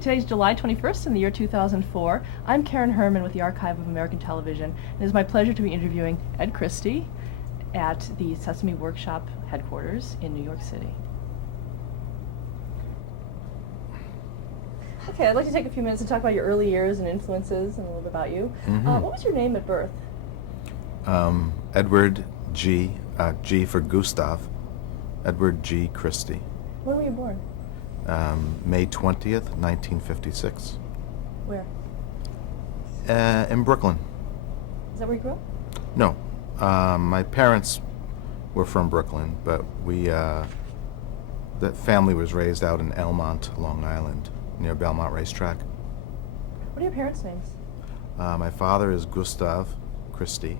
today's July 21st in the year 2004. I'm Karen Herman with the Archive of American Television, and it is my pleasure to be interviewing Ed Christie at the Sesame Workshop headquarters in New York City. Okay, I'd like to take a few minutes to talk about your early years and influences and a little bit about you. What was your name at birth? Edward G. G for Gustav. Edward G. Christie. When were you born? May 20th, 1956. Where? In Brooklyn. Is that where you grew up? No. My parents were from Brooklyn, but the family was raised out in Elmont, Long Island, near Belmont Racetrack. What are your parents' names? My father is Gustav Christie,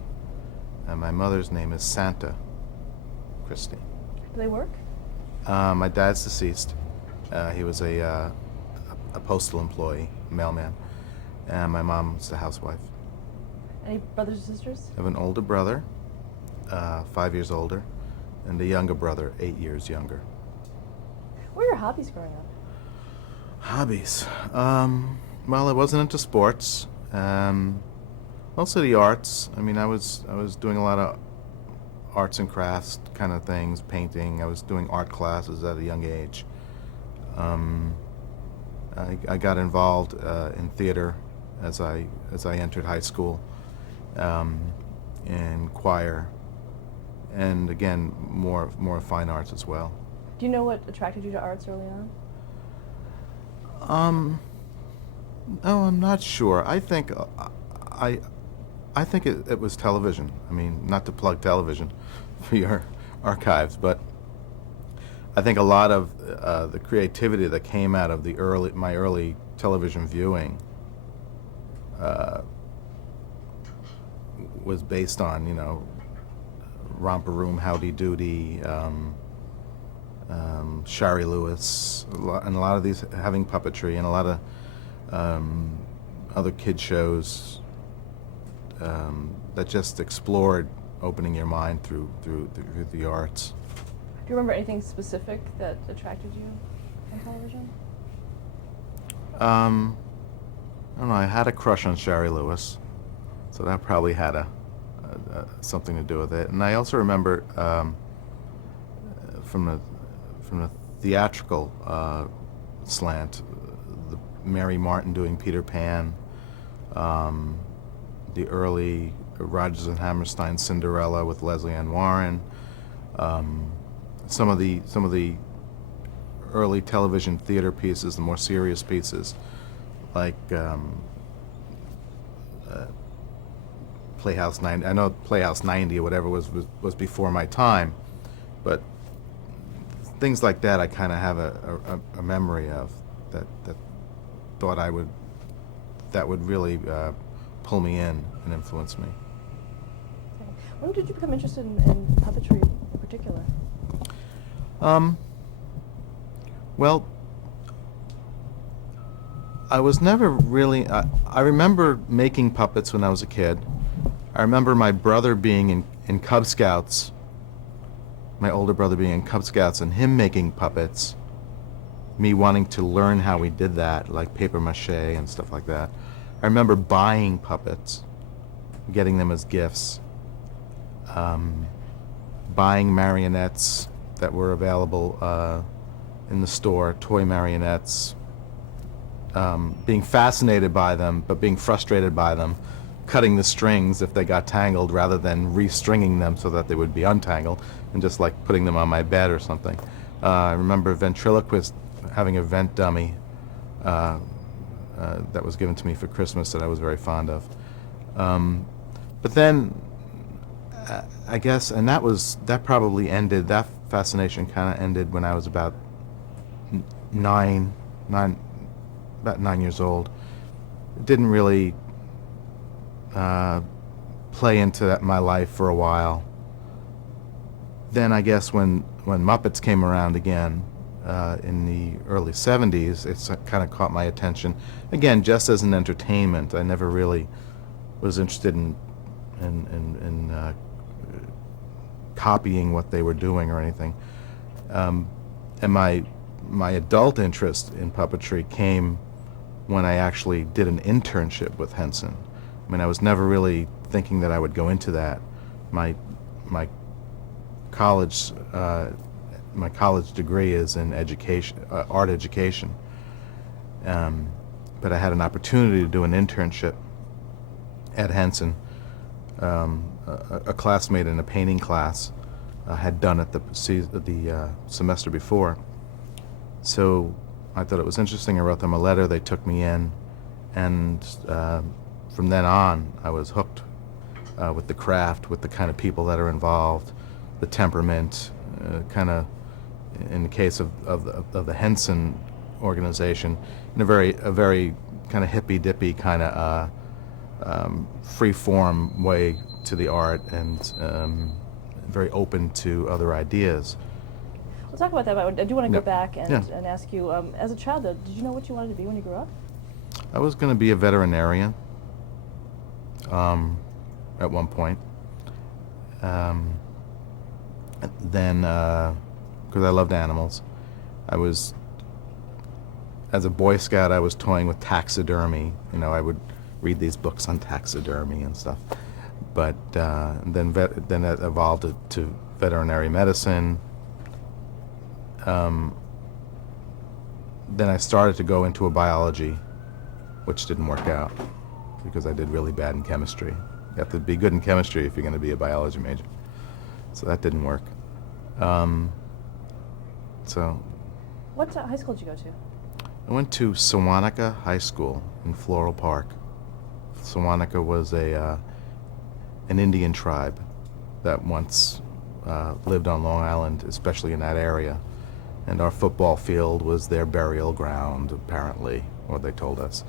and my mother's name is Santa Christie. Do they work? My dad's deceased. He was a postal employee, mailman, and my mom's a housewife. Any brothers or sisters? I have an older brother, 5 years older, and a younger brother, 8 years younger. What were your hobbies growing up? Hobbies? Well, I wasn't into sports. Mostly the arts. I mean, I was doing a lot of arts and crafts kind of things, painting. I was doing art classes at a young age. I got involved in theater as I entered high school, in choir, and again more fine arts as well. Do you know what attracted you to arts early on? No, I'm not sure. I think I think it was television. I mean, not to plug television for your archives, but I think a lot of the creativity that came out of my early television viewing was based on, Romper Room, Howdy Doody, Shari Lewis, and a lot of these having puppetry, and a lot of other kid shows that just explored opening your mind through the arts. Do you remember anything specific that attracted you on television? I don't know. I had a crush on Shari Lewis, so that probably had something to do with it. And I also remember from the theatrical slant, the Mary Martin doing Peter Pan, the early Rodgers and Hammerstein Cinderella with Leslie Ann Warren. Some of the early television theater pieces, the more serious pieces, like Playhouse 90. I know Playhouse 90 or whatever was before my time, but things like that I kind of have a memory of that thought that would really pull me in and influence me. Okay. When did you become interested in puppetry in particular? Well, I was never really. I remember making puppets when I was a kid. I remember my brother being in Cub Scouts, my older brother being in Cub Scouts, and him making puppets, me wanting to learn how he did that, like paper mache and stuff like that. I remember buying puppets, getting them as gifts, buying marionettes that were available in the store, toy marionettes, being fascinated by them, but being frustrated by them, cutting the strings if they got tangled rather than restringing them so that they would be untangled, and just like putting them on my bed or something. I remember ventriloquist having a vent dummy that was given to me for Christmas that I was very fond of. But then, I guess, and that probably ended, that fascination kind of ended when I was about nine years old. It didn't really play into my life for a while. Then I guess when Muppets came around again in the early 70s, it's kind of caught my attention. Again, just as an entertainment. I never really was interested in copying what they were doing or anything. And my adult interest in puppetry came when I actually did an internship with Henson. I mean, I was never really thinking that I would go into that. My college my college degree is in education, art education. But I had an opportunity to do an internship at Henson. A classmate in a painting class had done it the semester before. So I thought it was interesting. I wrote them a letter. They took me in, and from then on, I was hooked with the craft, with the kind of people that are involved, the temperament, kind of, in the case of the Henson organization, in a very kind of hippy-dippy kind of free-form way to the art, and very open to other ideas. We'll talk about that, but I do want to go Yep. back and, Yeah. and ask you, as a child, though, did you know what you wanted to be when you grew up? I was going to be a veterinarian at one point. Then, because I loved animals, as a Boy Scout, I was toying with taxidermy. You know, I would read these books on taxidermy and stuff. But then it evolved to veterinary medicine. Then I started to go into a biology, which didn't work out because I did really bad in chemistry. You have to be good in chemistry if you're going to be a biology major. So that didn't work. So What high school did you go to? I went to Sewanaka High School in Floral Park. Sewanaka was an Indian tribe that once lived on Long Island, especially in that area. And our football field was their burial ground, apparently, or they told us.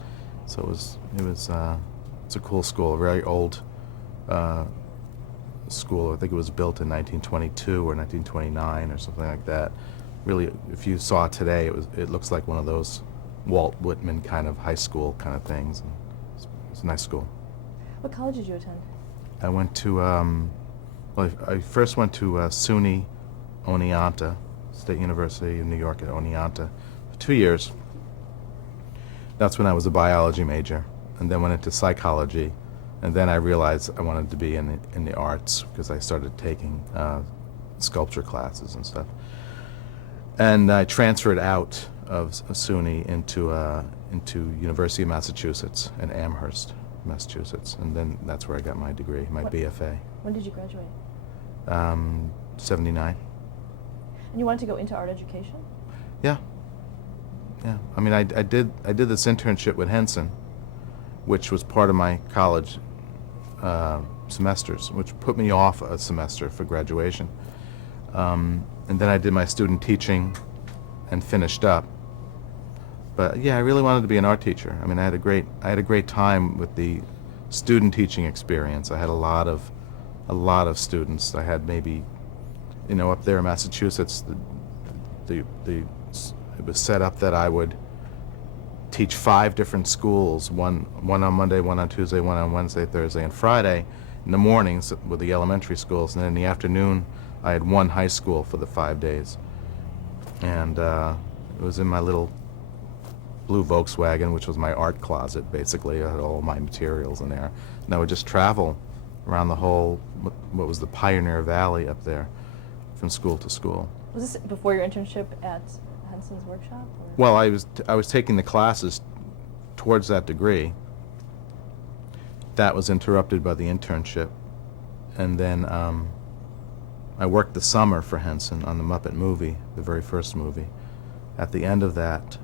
So it's a cool school, a very old school. I think it was built in 1922 or 1929 or something like that. Really, if you saw it today, it looks like one of those Walt Whitman kind of high school kind of things. And it's a nice school. What college did you attend? I went to, I first went to SUNY Oneonta, State University of New York at Oneonta, for 2 years. That's when I was a biology major, and then went into psychology, and then I realized I wanted to be in the arts because I started taking sculpture classes and stuff. And I transferred out of SUNY into University of Massachusetts in Amherst, Massachusetts, and then that's where I got my degree, my BFA. When did you graduate? 79. And you wanted to go into art education? Yeah. I mean, I did this internship with Henson, which was part of my college semesters, which put me off a semester for graduation. And then I did my student teaching and finished up. But yeah, I really wanted to be an art teacher. I mean, I had a great time with the student teaching experience. I had a lot of students. I had maybe, up there in Massachusetts, it was set up that I would teach 5 different schools, one on Monday, one on Tuesday, one on Wednesday, Thursday, and Friday in the mornings with the elementary schools, and then in the afternoon I had one high school for the 5 days. And it was in my little blue Volkswagen, which was my art closet, basically. I had all my materials in there. And I would just travel around the whole, what was the Pioneer Valley up there, from school to school. Was this before your internship at Henson's Workshop? Or? Well, I was taking the classes towards that degree. That was interrupted by the internship. And then I worked the summer for Henson on the Muppet Movie, the very first movie. At the end of that,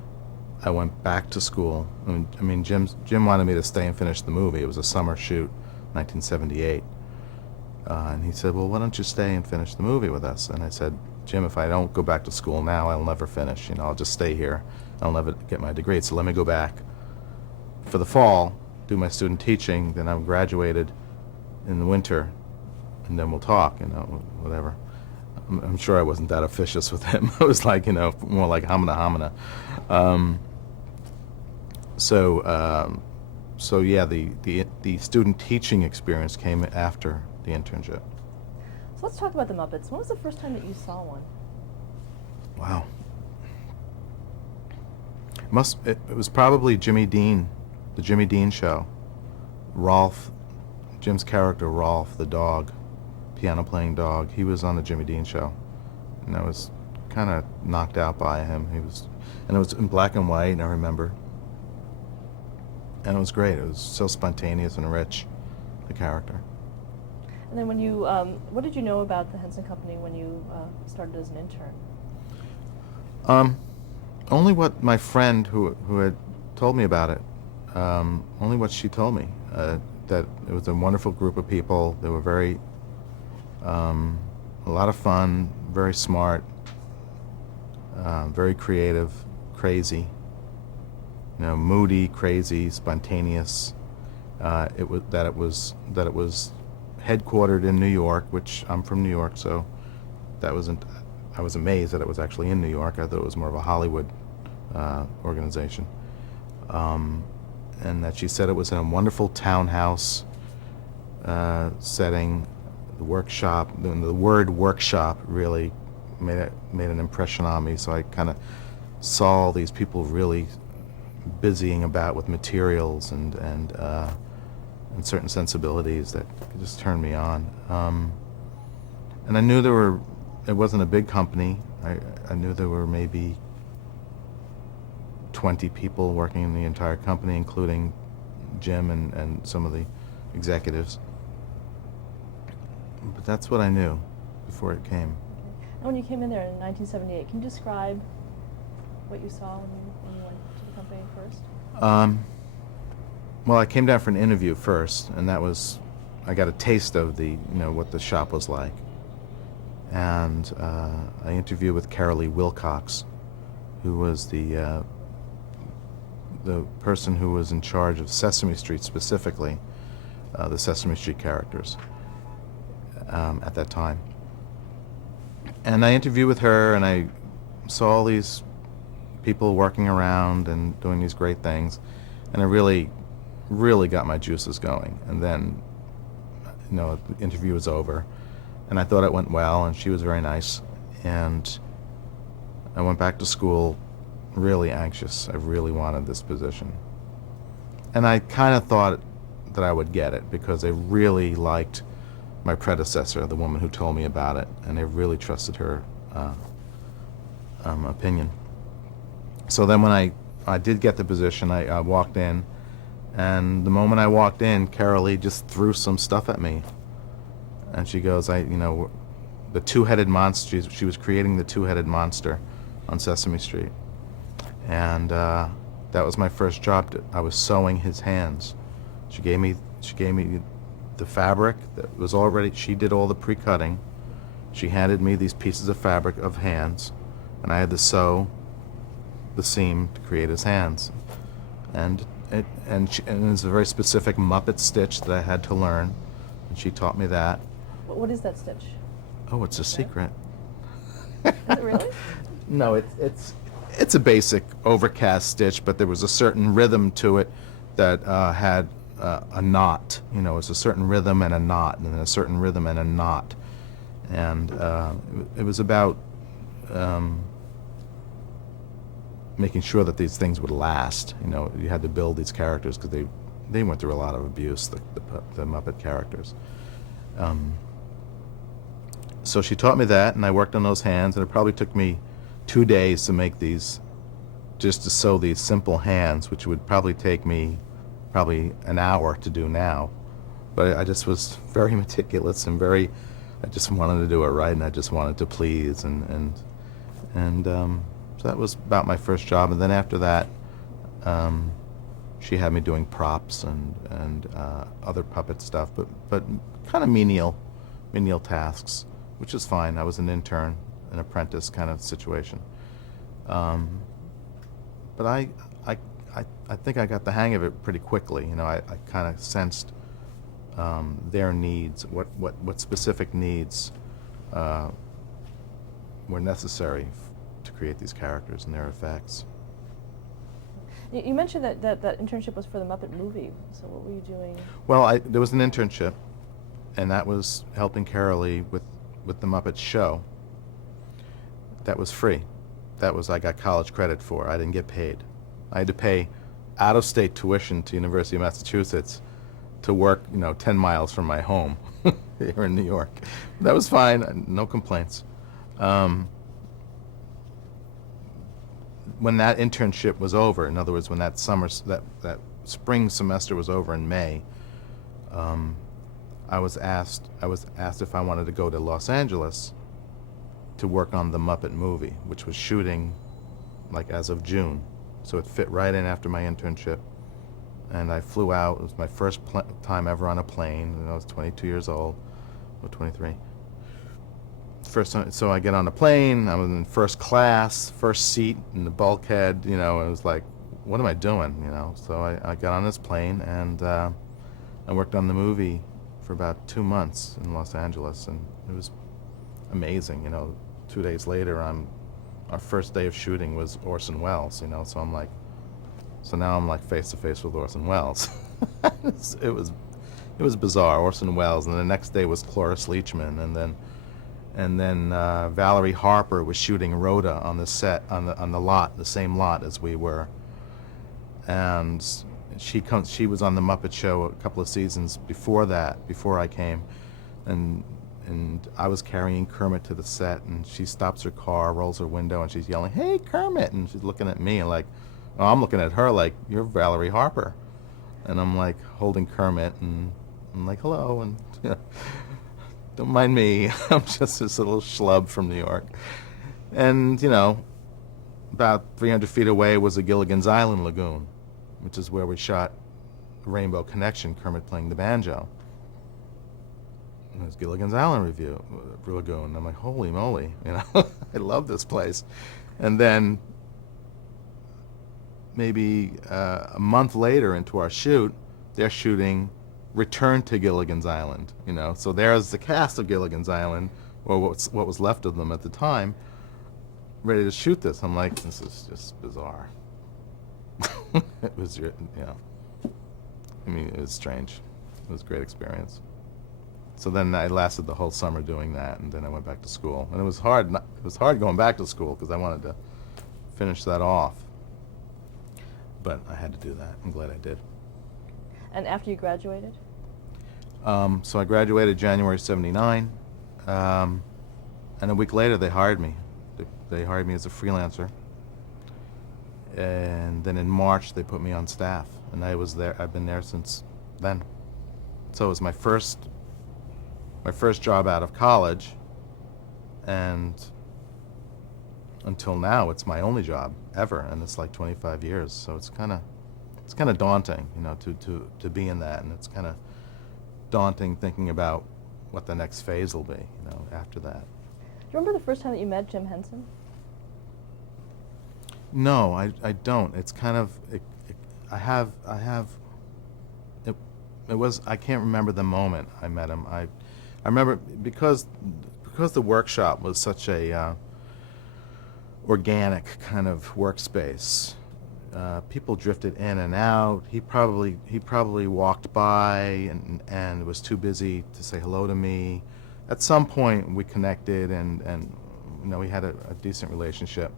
I went back to school. I mean, Jim wanted me to stay and finish the movie. It was a summer shoot, 1978. And he said, well, why don't you stay and finish the movie with us? And I said, Jim, if I don't go back to school now, I'll never finish. I'll just stay here. I'll never get my degree. So let me go back for the fall, do my student teaching, then I'm graduated in the winter, and then we'll talk, whatever. I'm sure I wasn't that officious with him. I was like, more like hamana. So yeah, the student teaching experience came after the internship. So let's talk about the Muppets. When was the first time that you saw one? Wow. It was probably Jimmy Dean, the Jimmy Dean show. Rolf, Jim's character Rolf, the dog, piano playing dog. He was on the Jimmy Dean show, and I was kind of knocked out by him. And it was in black and white. I remember, and it was great. It was so spontaneous and rich, the character. And then when you, what did you know about the Henson Company when you started as an intern? Only what my friend who had told me about it, only what she told me, that it was a wonderful group of people. They were very, a lot of fun, very smart, very creative, crazy, moody, crazy, spontaneous. It was headquartered in New York, which I'm from New York, so I was amazed that it was actually in New York. I thought it was more of a Hollywood organization. And that she said it was in a wonderful townhouse setting. The workshop, the word workshop really made an impression on me, so I kind of saw all these people really busying about with materials and certain sensibilities that just turned me on. And I knew it wasn't a big company. I knew there were maybe 20 people working in the entire company, including Jim and some of the executives. But that's what I knew before it came. And when you came in there in 1978, can you describe what you saw when you went to the company first? Well, I came down for an interview first, and I got a taste of what the shop was like. And I interviewed with Carolee Wilcox, who was the person who was in charge of Sesame Street, specifically the Sesame Street characters at that time. And I interviewed with her, and I saw all these people working around and doing these great things, and I really got my juices going. And then, the interview was over, and I thought it went well, and she was very nice. And I went back to school really anxious. I really wanted this position. And I kind of thought that I would get it because I really liked my predecessor, the woman who told me about it, and I really trusted her opinion. So then when I did get the position, I walked in, and the moment I walked in, Carolee just threw some stuff at me. And she goes, the two-headed monster, she was creating the two-headed monster on Sesame Street. And that was my first job. I was sewing his hands. She gave me the fabric that was already, she did all the pre-cutting. She handed me these pieces of fabric of hands, and I had to sew the seam to create his hands. And it's a very specific Muppet stitch that I had to learn, and she taught me that. What is that stitch? Oh, it's a secret. Is it really? No, it's a basic overcast stitch, but there was a certain rhythm to it that had a knot. It's a certain rhythm and a knot, and then a certain rhythm and a knot. And it was about making sure that these things would last. You had to build these characters because they went through a lot of abuse, the Muppet characters. So she taught me that, and I worked on those hands, and it probably took me 2 days to make these, just to sew these simple hands, which would probably take me an hour to do now. But I just was very meticulous and I just wanted to do it right, and I just wanted to please, and so that was about my first job. And then after that, she had me doing props and other puppet stuff, but kind of menial tasks, which is fine. I was an intern, an apprentice kind of situation. But I think I got the hang of it pretty quickly. I kind of sensed their needs, what specific needs were necessary to create these characters and their effects. You mentioned that internship was for the Muppet Movie. So what were you doing? Well, there was an internship, and that was helping Carolee with the Muppet show. That was free. I got college credit for. I didn't get paid. I had to pay out-of-state tuition to University of Massachusetts to work, 10 miles from my home here in New York. That was fine, no complaints. When that internship was over, in other words, when that that spring semester was over in May, I was asked if I wanted to go to Los Angeles to work on the Muppet Movie, which was shooting like as of June. So it fit right in after my internship. And I flew out. It was my first time ever on a plane, and I was 22 years old, or 23. First time, so I get on a plane. I was in first class, first seat in the bulkhead. It was like, what am I doing? So I got on this plane, and I worked on the movie for about 2 months in Los Angeles, and it was amazing. 2 days later, our first day of shooting was Orson Welles. So now I'm like face to face with Orson Welles. It was bizarre. Orson Welles, and the next day was Cloris Leachman, and then Valerie Harper was shooting Rhoda on the set on the lot, the same lot as we were, and she was on the Muppet Show a couple of seasons before I came, and I was carrying Kermit to the set, and she stops her car, rolls her window, and she's yelling, "Hey, Kermit!" And she's looking at me and like, oh, I'm looking at her like, "You're Valerie Harper," and I'm like holding Kermit, and I'm like, "Hello," and don't mind me. I'm just this little schlub from New York. And, about 300 feet away was the Gilligan's Island Lagoon, which is where we shot Rainbow Connection, Kermit playing the banjo. And it was Gilligan's Island Lagoon. I'm like, holy moly, I love this place. And then maybe a month later into our shoot, they're shooting Return to Gilligan's Island, So there's the cast of Gilligan's Island, or what was left of them at the time, ready to shoot this. I'm like, this is just bizarre. It was, it was strange. It was a great experience. So then I lasted the whole summer doing that, and then I went back to school. And it was hard. It was hard going back to school because I wanted to finish that off. But I had to do that. I'm glad I did. And after you graduated? So I graduated January '79, and a week later they hired me. They hired me as a freelancer, and then in March they put me on staff, and I was there. I've been there since then. So it was my first job out of college, and until now it's my only job ever, and it's like 25 years. So it's kind of daunting, to be in that, and it's kind of daunting thinking about what the next phase will be, after that. Do you remember the first time that you met Jim Henson? No, I don't. It's kind of, it was, I can't remember the moment I met him. I remember because the workshop was such a organic kind of workspace. People drifted in and out. He probably walked by and was too busy to say hello to me. At some point we connected and we had a decent relationship.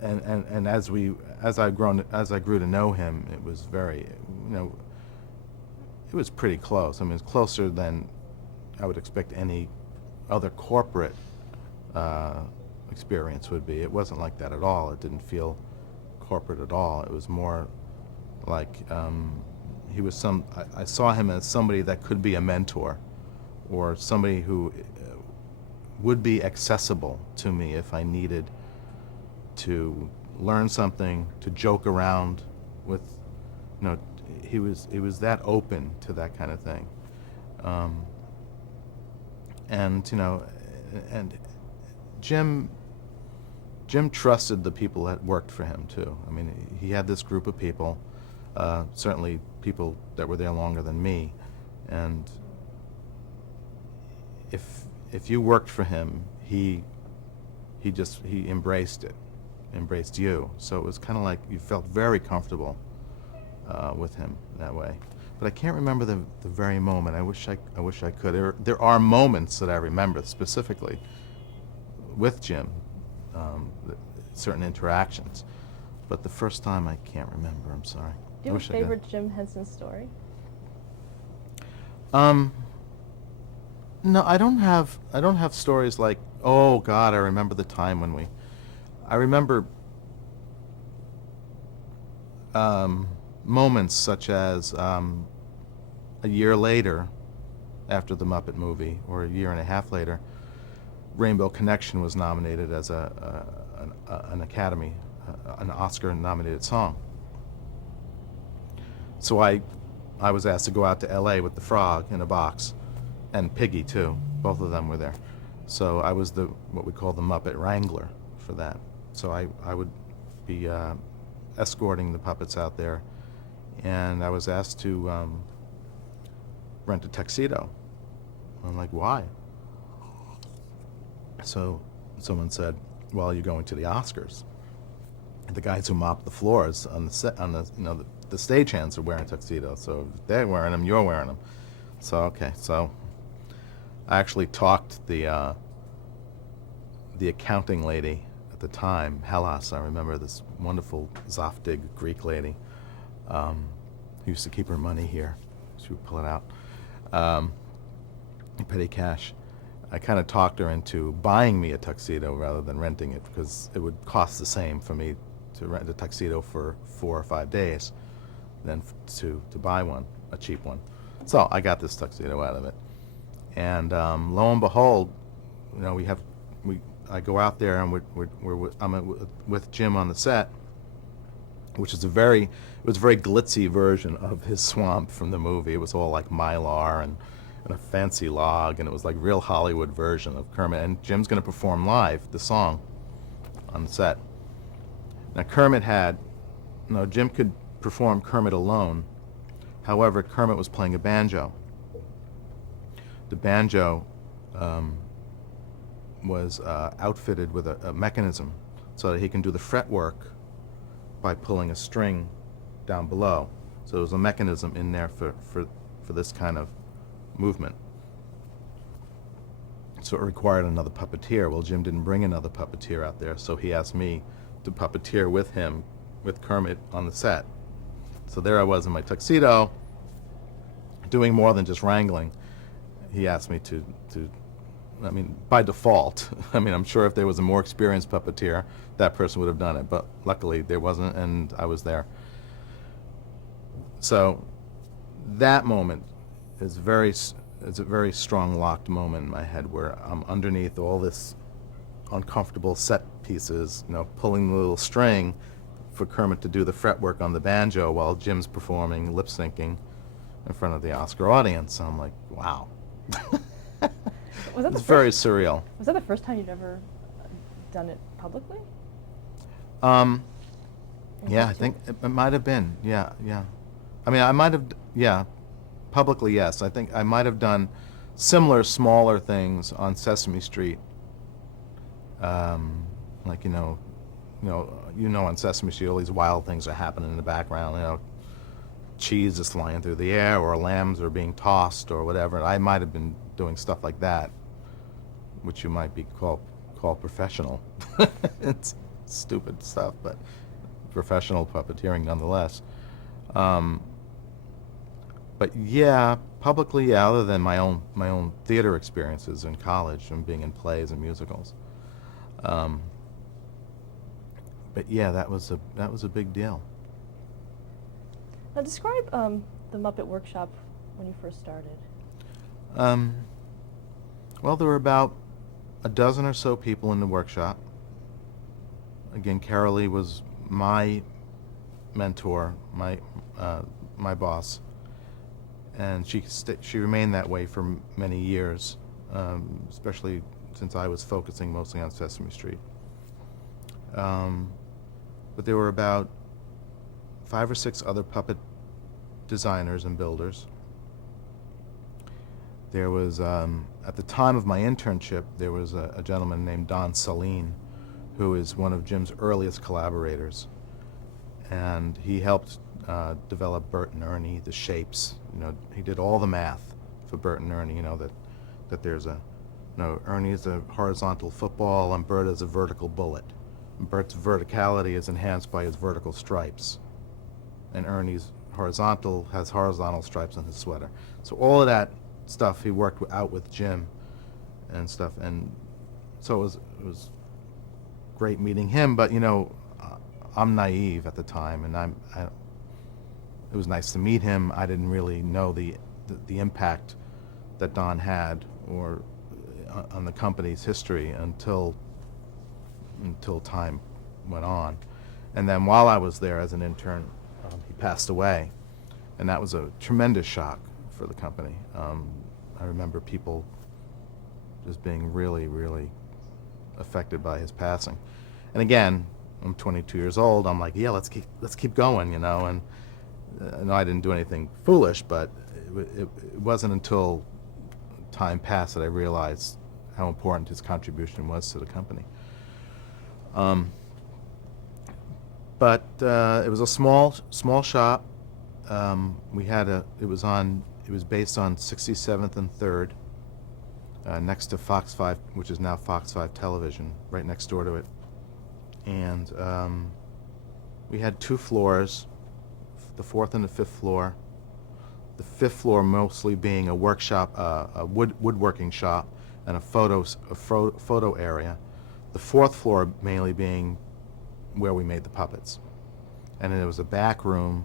And as I grew to know him, it was very, it was pretty close. I mean, it's closer than I would expect any other corporate experience would be. It wasn't like that at all. It didn't feel corporate at all. It was more like he was I saw him as somebody that could be a mentor, or somebody who would be accessible to me if I needed to learn something, to joke around with. He was that open to that kind of thing, and Jim trusted the people that worked for him too. I mean, he had this group of people, certainly people that were there longer than me, and if you worked for him, he embraced it, embraced you. So it was kind of like you felt very comfortable with him that way. But I can't remember the very moment. I wish I could. There are moments that I remember specifically with Jim. certain interactions. But the first time, I can't remember. I'm sorry. Do you have a favorite Jim Henson story? No, I don't have stories like, oh God, I remember the time when we. I remember moments such as a year later, after the Muppet Movie, or a year and a half later, Rainbow Connection was nominated as an Academy, an Oscar-nominated song. So I was asked to go out to L.A. with the Frog in a box, and Piggy too. Both of them were there. So I was what we call the Muppet Wrangler for that. So I would be escorting the puppets out there, and I was asked to rent a tuxedo. I'm like, why? So someone said, well, you're going to the Oscars. And the guys who mop the floors on the set, the stagehands are wearing tuxedos. So if they're wearing them, you're wearing them. So okay, so I actually talked the accounting lady at the time, Hellas. I remember this wonderful Zoftig Greek lady who used to keep her money here. She would pull it out in petty cash. I kind of talked her into buying me a tuxedo rather than renting it, because it would cost the same for me to rent a tuxedo for 4 or 5 days than to buy one, a cheap one. So I got this tuxedo out of it, and lo and behold, I go out there and I'm with Jim on the set, which is it was a very glitzy version of his swamp from the movie. It was all like mylar and a fancy log, and it was like real Hollywood version of Kermit. And Jim's going to perform live the song on the set. Now Jim could perform Kermit alone. However, Kermit was playing a banjo. The banjo was outfitted with a mechanism so that he can do the fret work by pulling a string down below. So there was a mechanism in there for this kind of movement. So it required another puppeteer. Well, Jim didn't bring another puppeteer out there, so he asked me to puppeteer with him, with Kermit on the set. So there I was in my tuxedo, doing more than just wrangling. He asked me to by default, I'm sure if there was a more experienced puppeteer, that person would have done it, but luckily there wasn't, and I was there. So that moment is a very strong locked moment in my head, where I'm underneath all this uncomfortable set pieces, pulling the little string for Kermit to do the fretwork on the banjo while Jim's performing lip syncing in front of the Oscar audience. And I'm like, wow. It's very surreal. Was that the first time you'd ever done it publicly? Yeah, I think it might have been. Yeah. I might have, publicly, yes. I think I might have done similar, smaller things on Sesame Street. On Sesame Street, all these wild things are happening in the background. Cheese is flying through the air, or lambs are being tossed, or whatever. I might have been doing stuff like that, which you might be called professional. It's stupid stuff, but professional puppeteering nonetheless. But yeah, publicly, yeah, other than my own theater experiences in college and being in plays and musicals. But yeah, that was a big deal. Now describe the Muppet Workshop when you first started. Well, there were about a dozen or so people in the workshop. Again, Carolee was my mentor, my boss, and she remained that way for many years, especially since I was focusing mostly on Sesame Street. But there were about 5 or 6 other puppet designers and builders. There was, at the time of my internship, there was a gentleman named Don Saline, who is one of Jim's earliest collaborators. And he helped develop Bert and Ernie, the shapes. He did all the math for Bert and Ernie, that there's Ernie is a horizontal football and Bert is a vertical bullet. Bert's verticality is enhanced by his vertical stripes, and Ernie's has horizontal stripes on his sweater. So all of that stuff he worked out with Jim and stuff, and so it was great meeting him. But I'm naive at the time, and it was nice to meet him. I didn't really know the impact that Don had or on the company's history until time went on. And then while I was there as an intern, he passed away, and that was a tremendous shock for the company. I remember people just being really, really affected by his passing. And again, I'm 22 years old. I'm like, yeah, let's keep going, And no, I didn't do anything foolish, but it wasn't until time passed that I realized how important his contribution was to the company. But it was a small shop. It was based on 67th and 3rd, next to Fox 5, which is now Fox 5 Television, right next door to it. And we had 2 floors, the 4th and the 5th floor. The 5th floor mostly being a workshop, a woodworking shop, and a photo area. The 4th floor mainly being where we made the puppets. And then there was a back room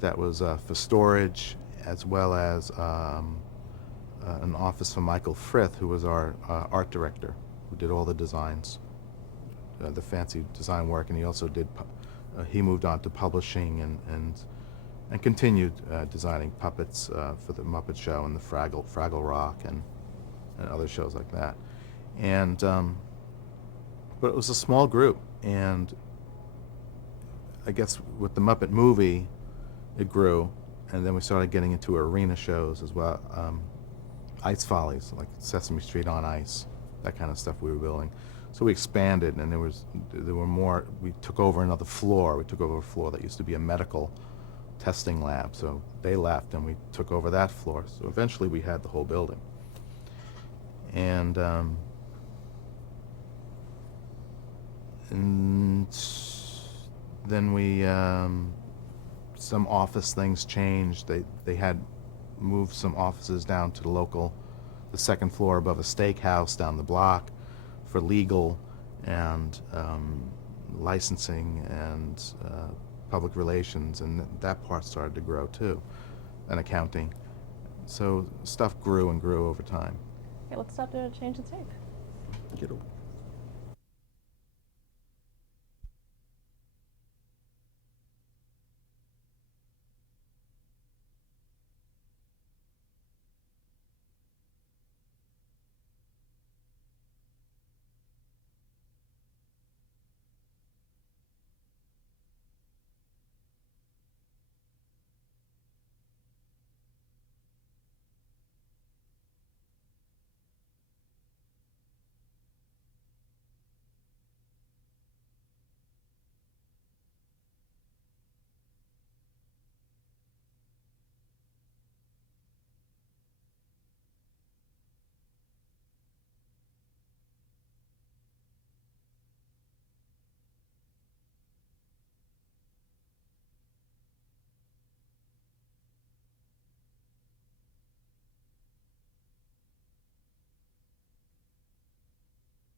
that was for storage, as well as an office for Michael Frith, who was our art director, who did all the designs, the fancy design work, and he also did. He moved on to publishing and continued designing puppets for the Muppet Show and the Fraggle Rock and other shows like that. And but it was a small group, and I guess with the Muppet Movie, it grew, and then we started getting into arena shows as well, ice follies like Sesame Street on Ice, that kind of stuff we were building. So we expanded, and there were more. We took over another floor. We took over a floor that used to be a medical testing lab. So they left, and we took over that floor. So eventually, we had the whole building. And then we some office things changed. They had moved some offices down to the second floor above a steakhouse down the block for legal and licensing and public relations, and that part started to grow too, and accounting. So stuff grew and grew over time. Okay, let's stop there to change the tape. Get